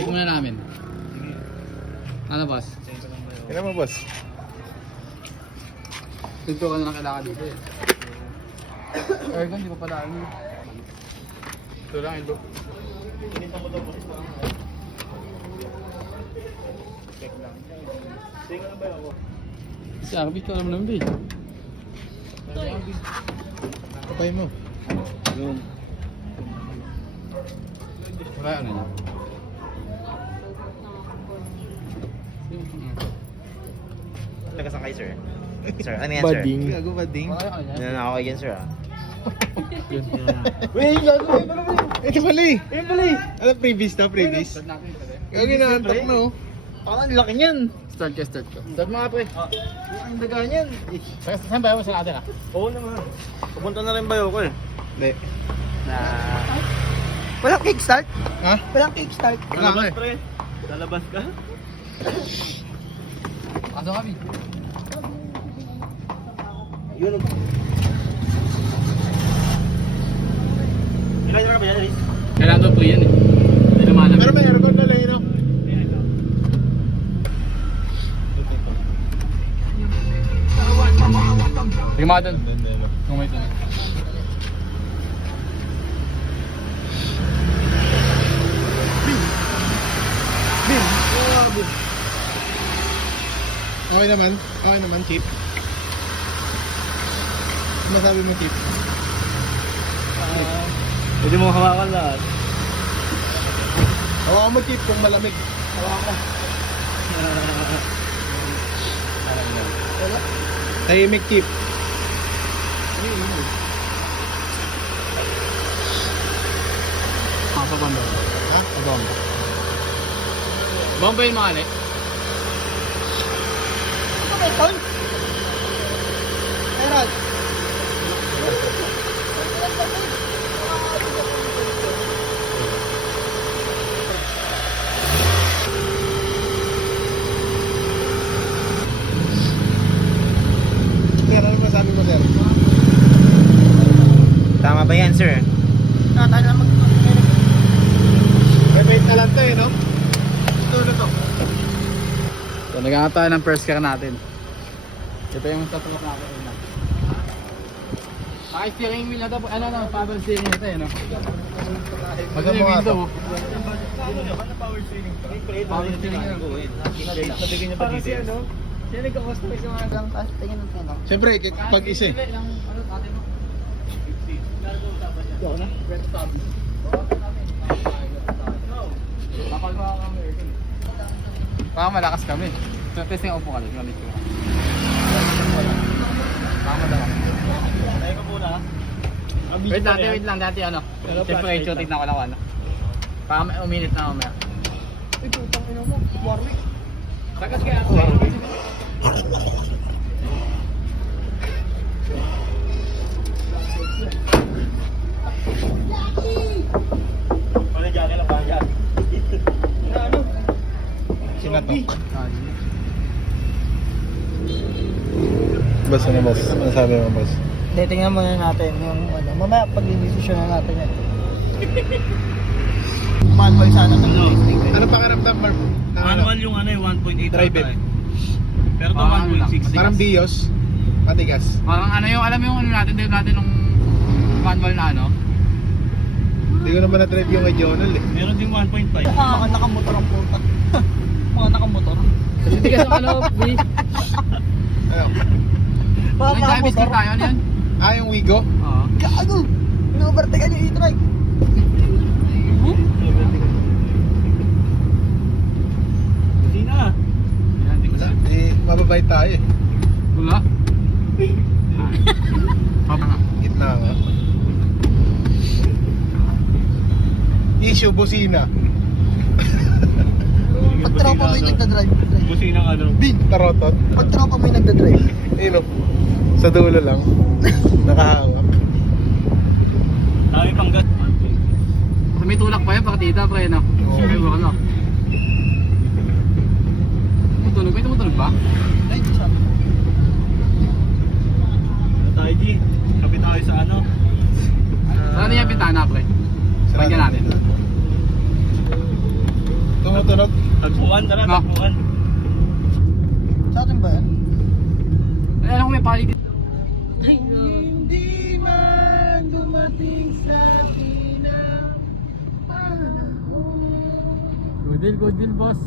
Check muna namin. Ano boss? Kailan mo, boss? Dito ka na lang kailangan dito eh. Aircon, di pa pala ano. Ito lang ito. Check lang. Tingnan lang ba ako? Si Arbit ko alam naman ba eh. Kapay mo. Yun. Wala ano niya. Taga saan kayo, sir? Sir, ano yan, sir? Bading. Gago bading. Wala ano niya. Ano ako yan, sir, ah? Wait, gago. Ito pala eh. Ayun pala eh. Ano, previous na, previous? Start natin ito eh. Gago na, antok na oh. Parang laki niyan. Start ka, start ko. Start mga pre. Ang daga niyan. Saan ba yun sa natin ah? Oo naman. Pupunta na rin ba ako eh? Hindi. Walang kickstart? Ha? Walang kickstart. Wala ka eh. pre. Lalabas ka? Kaso kami. Yun. Ilan ka ba yan, Aris? Kailangan doon po yan eh. Hindi lumalag. Pero may aircon na lang yun oh. Sige mga doon. Kung may ito. Okay naman. Okay naman, Chip. Ano masabi mo, Chip? Pwede mo hawakan lahat. Hawakan mo, Chip, kung malamig. Hawakan. Tahimik, Chip. Kaso bamba. Ha? Abang. Bamba yun mga alik. Sir, ano masabi mo, sir? Tama ba yan, sir? May wait na lang to eh, no? Ito na to. So naghanap tayo ng first car natin. Ito yung tatulak natin. Naka-steering wheel na ito. Ano na, power steering ito eh, no? Maganda yung mo nga window. to. Power steering. Power steering yun. Nabigyan niya pa dito. ano? Siya nagka-customize yung mga gang taas. Tingin ng tanong. Siyempre, pag isa eh. Ano natin mo? Ito na. Kapag mga kami. Baka malakas kami. So, testing upo ka lang. Baka malakas. Tayo ka muna. Wait lang, dati ano. Siyempre, tignan ko lang ano. Baka may uminit na mamaya. Uy, putang ina mo. Warwick. Takas kaya ako. Panadyan lang, panadyan. Ano? Sinatok. Boss, ano boss? Ano sabi mo, boss? Hindi, tingnan muna natin yung ano. Mamaya pag-decision na natin yan. Manual sana ng joystick. Ano pakiramdam, Marv? Manual yung ano eh, 1.8 Drive ata it. eh. Pero ito Parang ano lang, 1.6. Parang Bios. Matigas. Parang ano yung, alam mo yung ano natin, dito natin nung manual na ano. Hindi ko naman na-drive yung kay Jonal eh. Meron din 1.5. Mga nakamotor ang puta. Mga nakamotor. Kasi hindi kasi ano, B. Ano? Mga Nag-drive nakamotor. stick tayo, ano yan? Ah, yung Wigo? Oo. Gago! Ino-overtake yung e-trike. Hindi na. Yan, hindi ko Wala. siya. Eh, mababait tayo eh. Wala. Papa nga. Gitna nga. Issue, busina. Pag tropa mo yung nagdadrive. Busina ng ano. Bin, tarotot. Pag tropa mo yung nagdadrive. Ayun o. Sa dulo lang. Nakahawak. Dami panggat. May tulak pa yan, pakatita pa yan, no? Oo. Ay, ano? Tumutunog? May tumutunog ba? Ay, sabi ko. Ano tayo, G? Kapit tayo sa ano? Saan yung bintana, pre? Pagyan natin. Ito nga tumutunog. Tagpuan, tara, No. tagpuan. Sa atin ba yan? Ay, alam ko may paligid. Hindi man dumating sa akin ang Good deal, boss.